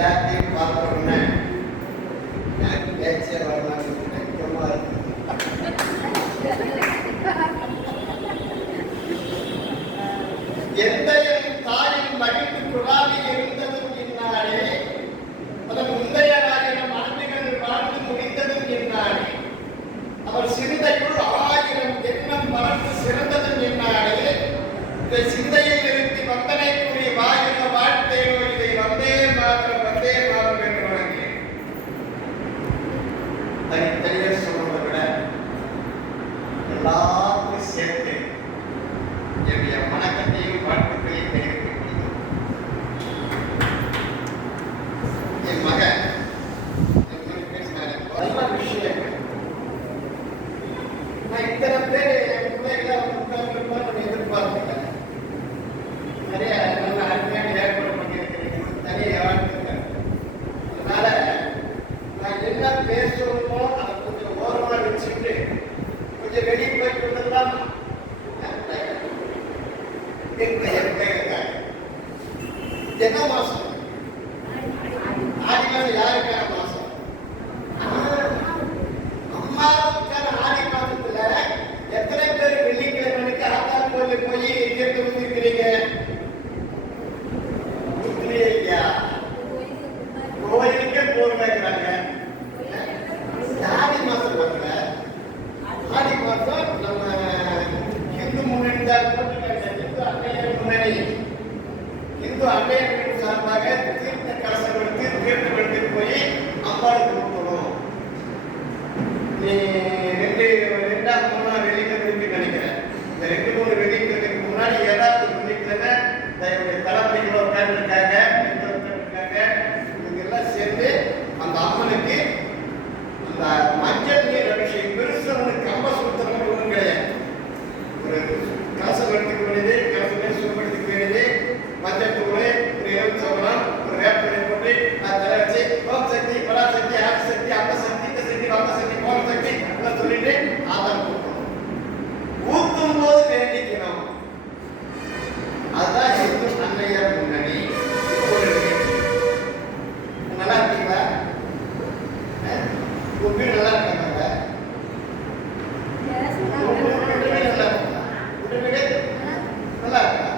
எல்லாத்தையும் பார்த்த உடனே எனக்கு பேச்சே வரலான்னு வெக்கமா இருக்கு. எந்த என் தாயின் மகிழ்ந்து குழாவி இருந்ததும் என்னாலே, அதன் முந்தைய ஆயிரம் ஆண்டுகள் வாழ்ந்து முடிந்ததும் என்னாலே, அவர் சிந்தைக்குள் 1000 எண்ணம் வளர்ந்து சிறந்ததும் என்னாலே, இந்த சிந்தையில் நிறுத்தி வந்தனைக்குரிய வாயின வாழ்த்தையோ இதை வந்தே மாத்திரம் என்று வழங்கினேன். தனித்தனியே சொல்றதை விட எல்லாத்தையும் சேர்த்து என்னுடைய வணக்கத்தையும் வாழ்த்துக்களையும் தெரிவிக்கிறேன். என் மகன் நல்ல விஷயங்கள் நான் இத்தனை பேர் என் பிள்ளைகளை எதிர்பார்க்கிறேன். நிறைய நல்ல அருமையான ஏற்பாடு பண்ணியிருக்கிறீங்க. நிறைய வாழ்த்துக்கள். அதனால நான் என்ன பேசணுமோ அதை கொஞ்சம் ஓரமா வச்சுட்டு கொஞ்சம் வெளியே போய் கொண்டுலாம் என்ன மாசம்? ஆடி மாசம் யாருக்கான மாசம்? அம்மாவுக்கான ஆடி மாசத்துல எத்தனை பேர் வெள்ளிக்கிழமைக்கு ஆத்தாள் கோயிலுக்கு போய் தீர்த்து ஊத்திருக்கிறீங்க? ஐயா கோயிலுக்கே போகிறாங்க. ஆடி மாசம் வரல. ஆடி மாசம் நம்ம இந்து முன்னணி இந்து அன்னையர் சார்பாக தீர்த்த கலசம் எடுத்து தீர்த்தப்படுத்தி போய் அம்பாளுக்கு கொடுக்கணும். நீ 2-3 வெள்ளிக்கிழமைக்கு நினைக்கிறேன். இந்த 2-3 வெள்ளிக்கிழமைக்கு முன்னாடி ஏதாவது வெள்ளிக்கிழமை தன்னுடைய தலைமைகளோ உட்கார்ந்துருக்காங்க, இவங்க எல்லாம் சேர்ந்து அந்த அம்மனுக்கு அந்த மஞ்சள் நீர் அபிஷேகம் பெருசு கம்ப சுத்தம் ஒன்றும் கிடையாது. ஒரு கலசம் எடுத்துக்க வேண்டியது, கலசமே சுத்தப்படுத்திக்க வேண்டியது, மஞ்சள் தூள், ஒரு எலுமிச்சம்பழம், ஒரு வேப்பலை போட்டு அதை வச்சு ஓம் சக்தி, பராசக்தி, ஆதி சக்தி, அந்த சக்தி, இந்த சக்தி, வந்த சக்தி, போன சக்தி எல்லாம் சொல்லிட்டு ஆதாரம் கொடுக்கணும். ஊத்தும் போது வேண்டிக்கணும். அதுதான் இந்து அன்னையர் முன்னணி. நல்லா இருக்கீங்களா? உங்க வீடு நல்லா இருக்காங்க? நல்லா இருக்கா?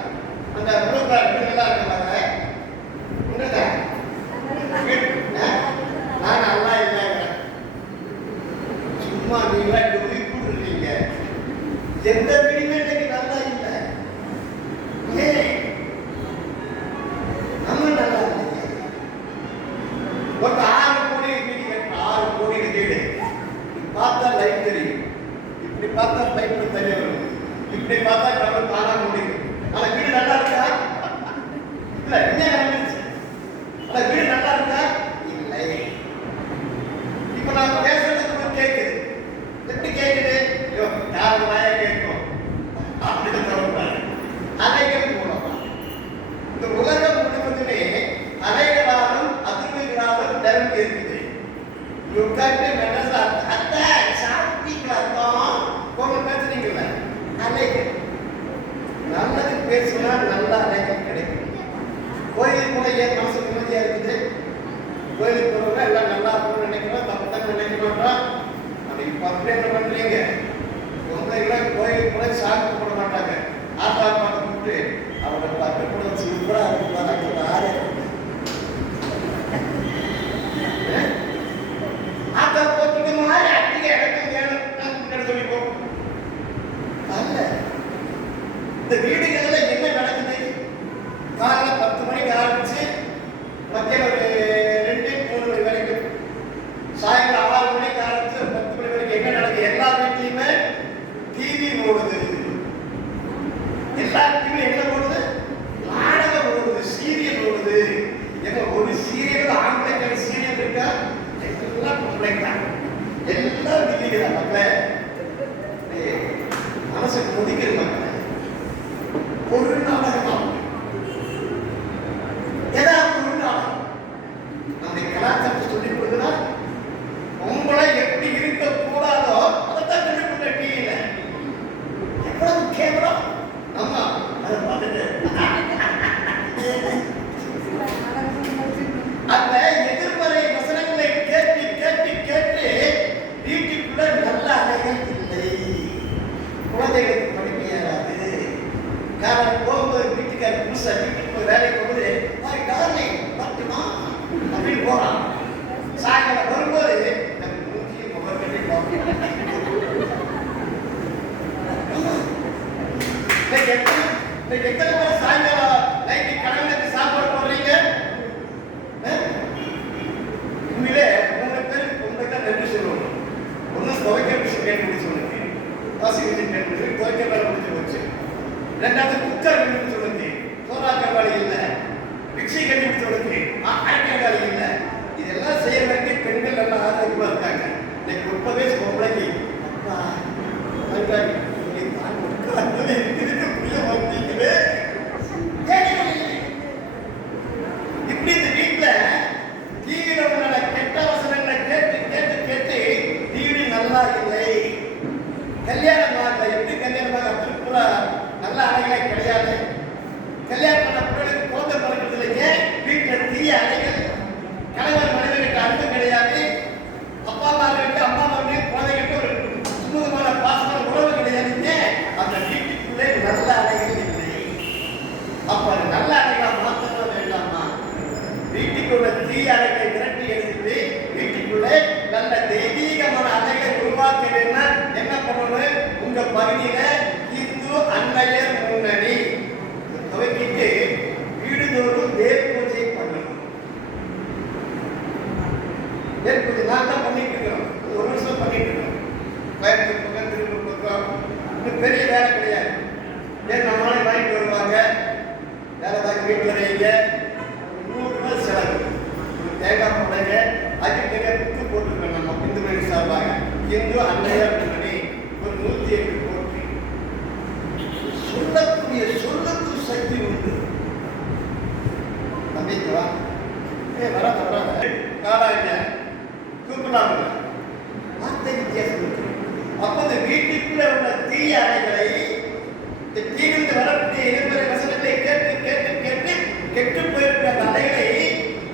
அந்த நல்லா இருக்காங்க? நான் நல்லா இல்லைங்க. சும்மா நீங்களா டொலி கூடுறீங்க. எந்த வீடுமே இன்னைக்கு நல்லா இல்லை. நம்ம நல்லா இல்லைங்க. ஒரு 6 கோடி வீடு கட்ட 6 கோடி வீடு பார்த்தா லைட் தெரியும். இப்படி பார்த்தா பைப்பு தண்ணி வரும். இப்படி பார்த்தா கடவுள் தானா முடியும். ஆனா வீடு நல்லா இருக்கா? இல்ல. என்ன நடந்துச்சு? அந்த வீடு நல்லா இருக்கா? இல்லை. இப்ப நான் பேசுறதுக்கு கேட்குது. எப்படி கேட்குது? யாரு வாய கேட்கும் அப்படின்னு சொல்றாங்க. அலைகள் மூலமா இந்த உலகம் முழுவதுமே அலைகளாலும் அதிர்வுகளாலும் நிரம்பி இருக்குது. உட்காந்து அத்தை சாப்பிட்டீங்களா? போக பேசுறீங்களா? அலைகள் நல்லது பேசினா நல்ல அலைகள் கிடைக்கும். கோயிலுக்கு போன ஏன் மனசு நிம்மதியா இருக்குது? கோயிலுக்கு போறவங்க எல்லாம் நல்லா இருக்கும்னு நினைக்கிறோம், தப்பு தான் நினைக்க மாட்டோம். அப்படி இப்ப அப்படி என்ன பண்றீங்க? உங்களை கோயிலுக்கு போய் சாமி போட மாட்டாங்க. ஆத்தா பாட்டு கூப்பிட்டு அவங்க பட்டு கூட சூப்பரா இருக்கும். ஆத்தா போட்டுட்டு மாதிரி அட்டிக இடத்துக்கு வேணும் சொல்லிப்போ. அல்ல, இந்த வீடுகள்ல என்ன நடக்குது? காலைல 10 மணிக்கு ஆரம்பிச்சு மத்தியம் ஒரு 2-3 மணி வரைக்கும், சாயங்காலம் 6 மணிக்கு ஆரம்பிச்சு 10 மணி வரைக்கும் என்ன நடக்குது? வீட்டுக்குள்ள தீய அலைகளை விரட்டி எடுத்துட்டு வீட்டுக்குள்ளே நல்ல தெய்வீகமான அலைகளை உருவாக்க வேணும். என்ன பண்ணணும்? உங்க பகுதியில இந்து அன்னையர் முன்னணி துவக்கிட்டு வீடுதோறும் தேவ பூஜை பண்ணணும். தேவ பூஜை நான் தான் பண்ணிட்டு இருக்கிறோம். ஒரு வருஷம் பண்ணிட்டு இருக்கோம். கோயம்புத்தூர் பக்கம், திருப்பூர் பக்கம். இன்னும் பெரிய வேலை கிடையாது. ஏன் நம்மளால வாங்கிட்டு வருவாங்க, வேலை வாங்கி வீட்டில் வைங்க, ₹100 செலவு. தேங்காய் போடுங்க, அதுக்கு புக்கு போட்டுருக்கோம். நம்ம இந்து மணி சார்பாக இந்து அன்னையர் முன்னணி ஒரு 108 போட்டு சொல்லக்கூடிய சொல்லுக்கு சக்தி உண்டு. நம்பிக்கைவா வராத வராத காலாங்க கூப்பிடலாம். வார்த்தை வித்தியாசம் இருக்கு. அப்போது வீட்டுக்குள்ள உள்ள தீய அலைகளை தீவிர வரக்கூடிய எதிர்மறை வசனத்தை கேட்டு கேட்டு கேட்டு கெட்டு போயிருக்கிற அந்த அலைகளை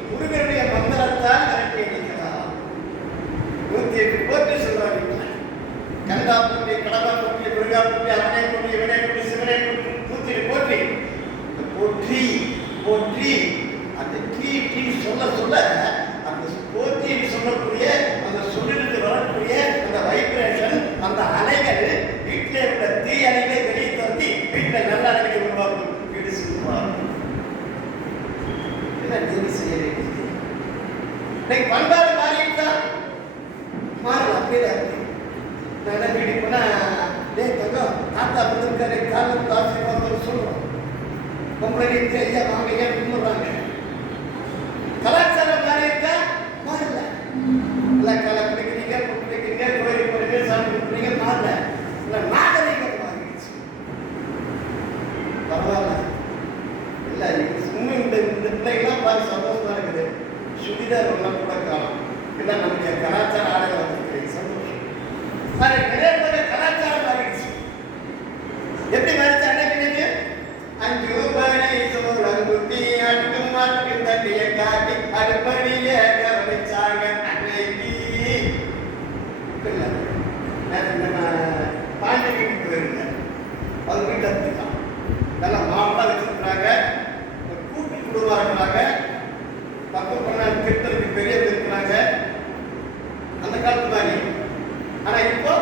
முருகனுடைய மந்திரத்தால் விரட்டி அடிக்கலாம். 108 போட்டு சொல்றாங்க. கந்தா போட்டி, கடவா போட்டி, முருகா போட்டி, அவனை போட்டி, இவனை போட்டி, சிவனை போட்டி, 108 போற்றி போற்றி போற்றி அந்த டீ சொல்ல சொல்ல அந்த போற்றி சொல்லக்கூடிய அந்த சொல்லிருந்து வரக்கூடிய அந்த வைப்ரேஷன், அந்த அலைகள் வீட்டிலே உள்ள தீ அலைகளை வெளியே தோன்றி வீட்டில் நல்ல அலைகளை உருவாக்கும். வீடு சொல்லுவார் நீங்க செய்ய வேண்டியது. இன்னைக்கு பண்பாடு மாறிட்டா மாறல. அப்படியே நான் வீடு போனா தங்கம் தாத்தா வந்திருக்காரு காலம் தாசி பார்த்து சொல்றோம். பொம்பளை ஐயா வாங்க ஏன் கும்பிடுறாங்க. கலாச்சாரம் மாறி இருக்கா? மாறல. எல்லாம் கலை பிடிக்கிறீங்க, பிடிக்கிறீங்க, கோயில் போறீங்க, சாமி கும்பிடுறீங்க, மாறல. இல்லை நாகரிகம் மாறிடுச்சு. பரவாயில்ல. இல்லை இன்னும் இந்த பிள்ளைகள்லாம் பார்த்து சந்தோஷமா இருக்குது. சுடிதார் ஒன்றும் கூட காலம் இல்லை. நம்முடைய கலாச்சார ஆடை வந்துருக்கு. சந்தோஷம். அது நிறைய பேர் கலாச்சாரம் மாறிடுச்சு. எப்படி மாறிச்சு? அன்னைக்கு 5 மணி சோழங்குட்டி அடுக்கும் மாட்டுக்கு தண்ணிய காட்டி அடுப்படிய கவனிச்சாங்க அன்னைக்கு. பாண்டி வீட்டுக்கு போயிருந்தேன். அது வீட்டில் இருந்துக்கலாம். நல்லா மாமெல்லாம் வச்சிருக்கிறாங்க. கூட்டு குடும்பம் இருக்கிறாங்க. தப்பு பண்ண திருத்தலுக்கு பெரியது இருக்கிறாங்க. அந்த காலத்து மாதிரி. ஆனா இப்போ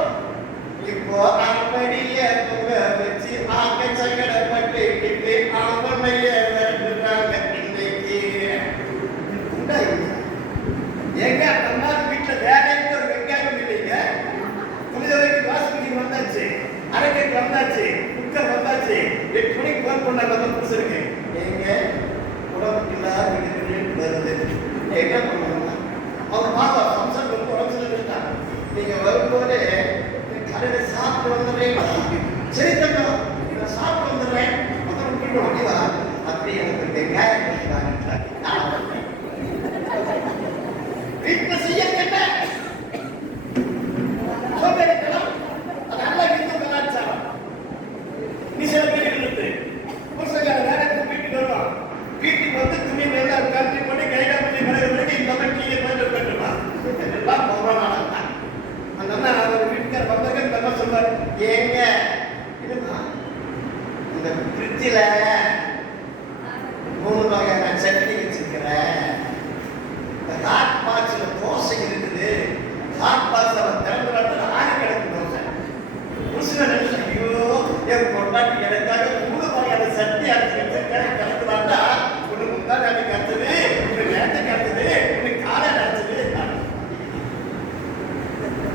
அப்படிய பொங்க வச்சு ஆக்க சங்கடப்பட்டு அவனைய விரட்டுறாங்க. இன்னைக்கு உண்டா இல்லையா? எங்க நம்ம வீட்டில் வேலைக்கு ஒரு வெங்காயம் இல்லைங்க. புனிதவைக்கு வாசனைக்கு வந்தாச்சு, அரைக்கைக்கு வந்தாச்சு, குக்கர் வந்தாச்சு. 8 மணிக்கு போன் பண்ணாங்க புடிச்சிருக்கு. எங்க உடம்புக்கு இல்லாத வீட்டுக்கு வருது. என்ன பண்ணுவாங்க? அவங்க மாதா சம்சாரம் ரொம்ப உடம்புல நீங்க வரும்போதே கடையில் சாப்பிட்டு வந்துடுறேன். சரி தங்கம் நான் சாப்பிட்டு வந்துடுறேன். அப்புறம் விட்டுட்டு ஓகேவா? அப்படி எனக்கு வெங்காயம் வீட்டில் செய்ய கேட்டேன். சோம்பேறித்தனம். அது நல்லா இந்து கலாச்சாரம். நீ சில பேர் இருக்கு புருஷக்கார வேலைக்கு வீட்டுக்கு வருவான். வீட்டுக்கு வந்து துணி மேல கட்டி போட்டு கைகா பண்ணி கடை இந்த மாதிரி கீழே போயிட்டு போயிட்டுருவான். எல்லாம் போவான். அந்த அவர் வீட்டுக்கார வந்தாங்க. இந்த அம்மா சொல்வார், ஏங்க இதுமா இந்த ஃப்ரிட்ஜில் 3 வகையான சட்னி வச்சிருக்கிறேன். இந்த ஹாட் பாக்ஸில் தோசை இருக்குது. ஹாட் பாக்ஸ் அவன் திறந்து பார்த்தா 6 கிடக்கு தோசை. புருஷன் நினைச்சு ஐயோ என் கொண்டாட்டி எனக்காக 3 வகையான சட்னி அரைச்சி வச்சிருக்கேன். கலந்து பார்த்தா ஒன்று முந்தாடி அன்னைக்கு அரைச்சது, ஒன்று நேரத்துக்கு அரைச்சது, ஒன்று காலையில் அரைச்சது.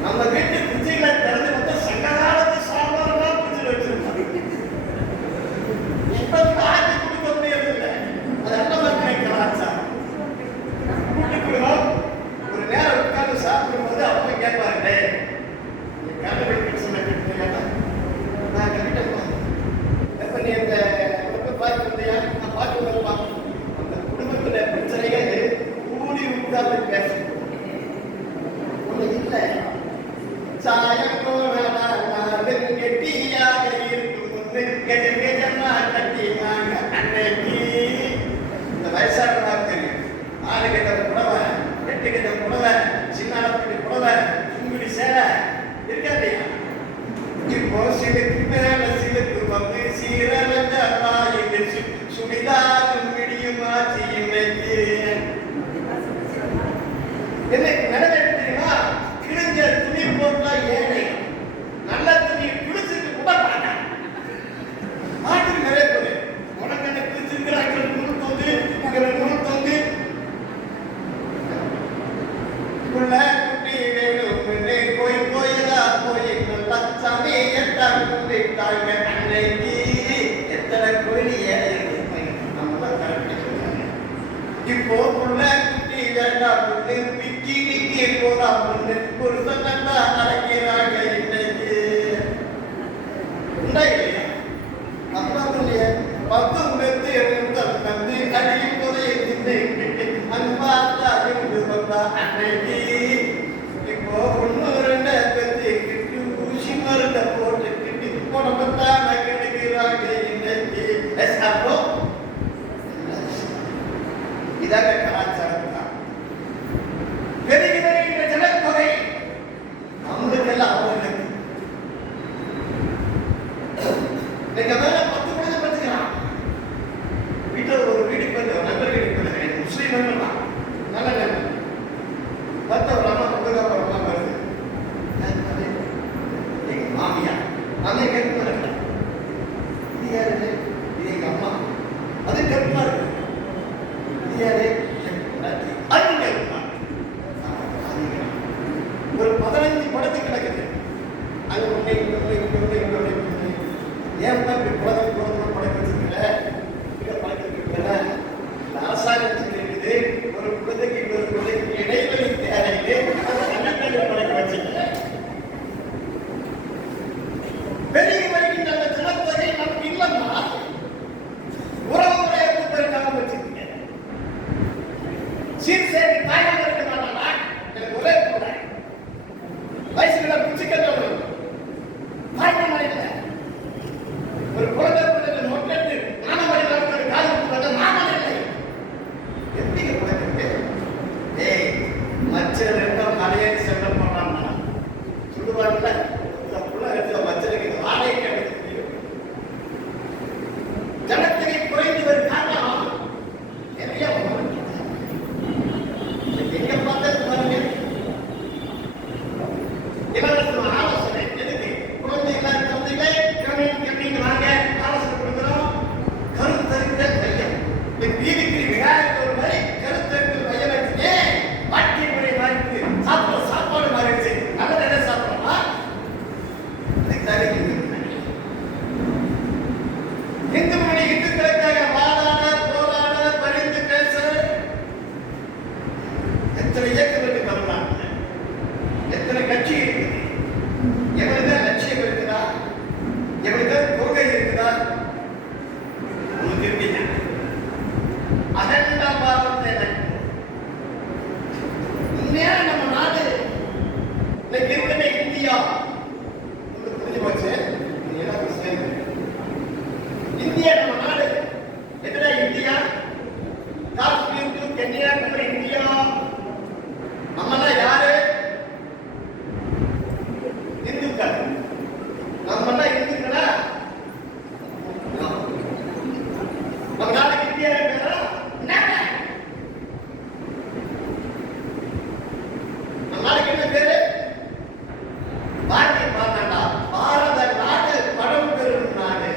நம்ம வீட்டு குச்சிகளை திறந்து பார்த்தா சங்ககாலத்து சாம்பார்லாம் குச்சில் வச்சிருப்பாங்க. இப்ப காய்ச்சி கொடுக்க முடியவில்லை. அது அந்த மாதிரி கலாச்சாரம். ஒரு நேரம் உட்கார்ந்து சாப்பிடும் போது அவங்க கேட்பாரு, நீ கண்டுபிடிக்க சொன்ன கேட்டா நான் கண்டிப்பா எப்ப நீ அந்த பார்த்து வந்தியா? நான் பார்த்து வருவா. அந்த குடும்பத்துல பிரச்சனைகள் கூடி உட்கார்ந்து பேசணும். ஒண்ணு இல்லை சாயம் கெட்டியாக இருக்கும் கெஜமா கட்டினாங்க அன்னைக்கு. இந்த வயசான தெரியும். 6 கட்ட புடவை, 8 கட்ட புடவை, சின்னாலப்பட்டி புடவை, சுங்குடி சேலை இருக்கா இல்லையா? இப்போ சிலுக்கு மேல சிலுக்கு வந்து சீரழந்த சுடிதாரும் முடியுமாச்சு இன்னைக்கு. புள்ள குட்டி வேணும்னு கோயிலா போய் லட்சாமி எட்டாம் கும்பிட்டாங்க அன்னைக்கு எத்தனை கோயிலிய நம்மளாம் கரெக்டாக சொல்றாங்க. இப்போ புள்ள குட்டி வேண்டாம் பிக்கி நிக்கி போலாம் ஒரு சொன்னா அழைக்கிறாங்க இன்னைக்கு உண்டா இல்லையா? அப்பா இல்லையா? 10 மெத்து எழுந்தல் தந்து அடியில் புதையை தின்னு அன்பாத்தா இருந்து வந்தா அன்னைக்கு இப்போ 1 2 பெத்து கிட்டு ஊசி மருந்த போட்டு கிட்டி உடம்பத்தான் கெடுக்கிறாங்க இன்னைக்கு. இதாக கலாச்சாரம் தான். பெருகிற ஜனத்தொகை அவங்களுக்கெல்லாம் அவங்களுக்கு நீங்க மேல 10 குழந்தை பத்துக்கலாம். வீட்டில் ஒரு வீடு போய் நண்பர் வீடு போய் முஸ்லீம் நண்பர் நல்ல நண்பர் பத்து ஒரு அம்மா பொங்கலாம் வருது. எங்க மாமியா கேட்க இது யாரு? இது எங்க அம்மா. அது கருப்பா இருக்கு. இது யாரு? அது கேட்பா. ஒரு 15 படத்து கிடக்குது. அது ஒண்ணு ஏன் இப்படி குழந்தை படைக்க வச்சிருக்கல அரசாங்கத்துக்கு இருக்குது. ஒரு குழந்தைக்கு இடைவெளி தேவையிலே படைக்க வச்சிருக்க. பெரிய வருகின்ற அந்த ஜனத்தொகை நமக்கு இல்லைன்னா உறவு முறையை கூப்பிட்டு வச்சிருக்கீங்க. சீர்சேரி தாய்மாக இருக்க மாட்டானா? எனக்கு ஒரே கூட வயசுல பிச்சுக்கள் ஒரு குழந்தை மொட்டத்து மாணவரை நடத்துறது காது கொடுத்து மாமன் இல்லை. எப்படி குழந்தை மச்சல் இருந்தால் மலையை செல்ல போனான்னா சொல்லுவாங்கல்ல மச்சலுக்கு வாடகை கிடைக்க முடியும். ஜனத்தொகை குறைந்து வரும் காரணம் நிறைய எங்க பார்த்தது பாருங்க. இலவச ஆலோசனை எதுக்கு? குழந்தை இல்லாத தந்தைகளை கம்மின்னு வாங்க ஆலோசனை கொடுக்கிறோம். கருத்தறிந்த பையன் இந்த வீதிக்கு விகாரத்து ஒரு மாதிரி கருத்தறிந்த பையன் வச்சுக்கே வாழ்க்கை முறை மாறிட்டு சாப்பாடு மாறிடுச்சு. நல்ல என்ன சாப்பிடணுமா? இந்து மணி இந்துக்களுக்காக வாடாத போராட பரிந்து பேச எத்தனை இயக்கம் இருக்கு தமிழ்நாட்டில்? எத்தனை கட்சி இருக்குது? எவனுக்கு லட்சியம் இருக்குதா? எவனுக்கு கொள்கை இருக்குதா? உங்களுக்கு இருக்கீங்க. அகண்ட பாரத்தை உண்மையான நம்ம நாடு இன்னைக்கு இருக்கிற இந்தியா புரிஞ்சு போச்சு. இந்தியா நம்ம நாடு எதுனா India Kashmir to Kanyakumari India. நம்மலாம் யாரு? இந்துக்கள். நம்மலாம் இந்துக்களா? நம்ம நாட்டுக்கு இந்தியா இருக்கிறா? நம்ம நாட்டுக்கு என்ன பேரு? பாரதிய மாநாடா? பாரத நாடு படம் பெறும் நாடு.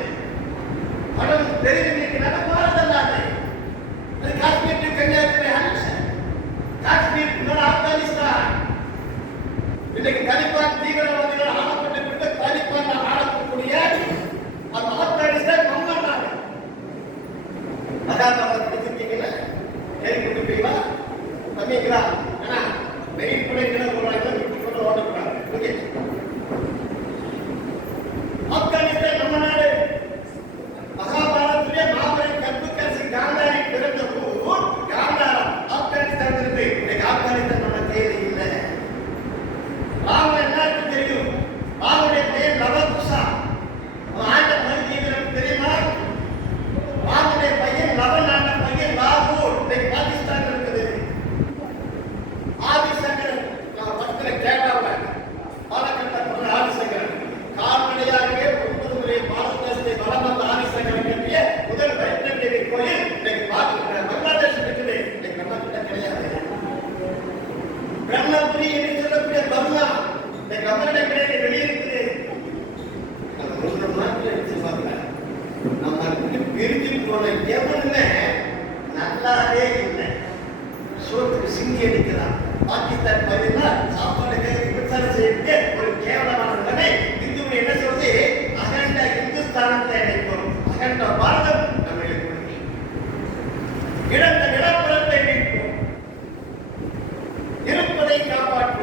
படம் பெருகினால பாரத நாடு. அது காஷ்மீர் டு கன்னியாகுமரி அல்ல. காஷ்மீர் ஆப்கானிஸ்தான். இன்னைக்கு தாலிபான் தீவிரவாதிகள் ஆளப்பட்டு விட்டு தாலிபான் ஆளக்கூடிய அந்த ஆப்கானிஸ்தான் நம்ம நாடு. அதான் நம்ம கொடுத்துருக்கீங்களா? கேள்விப்பட்டிருப்பீங்களா? தம்பிங்களா? ஏன்னா வெயில் பிள்ளைங்களை சொல்றாங்க விட்டு கொண்டு ஓடக்கூடாது. ஆப்கானிஸ்தான் நம்ம நாடு. மகாபாரதத்திலே மாபெரும் கற்புக்கரசி காந்தாரி பிறந்த ஊர் காந்தாரம். ஆப்கானிஸ்தான் இருக்கு. இன்னைக்கு ஆப்கானிஸ்தான் நம்ம தேதி இல்லை. ராமன் எல்லாருக்கும் தெரியும். ராமனுடைய பெயர் லவகுஷா. ஆண்ட மருதீவிரம் தெரியுமா? ராமனுடைய பையன் லவன் ஆண்ட பையன் லாகூர். இன்னைக்கு பாகிஸ்தான் இருக்குது. ஆதிசங்கரன் சிங்கி அடிக்கிறான். பாகிஸ்தான் பதிலா சாப்பாடுக்கு விமர்சனம் செய்யக்கூடிய ஒரு கேவலமான நிலைமை. இந்துவை என்ன சொல்றது? அகண்ட இந்துஸ்தானத்தை நினைப்போம், அகண்ட பாரதம் நம்மளை கொடுக்கும், இழந்த நிலப்பரப்பை நினைப்போம், இருப்பதை காப்பாற்ற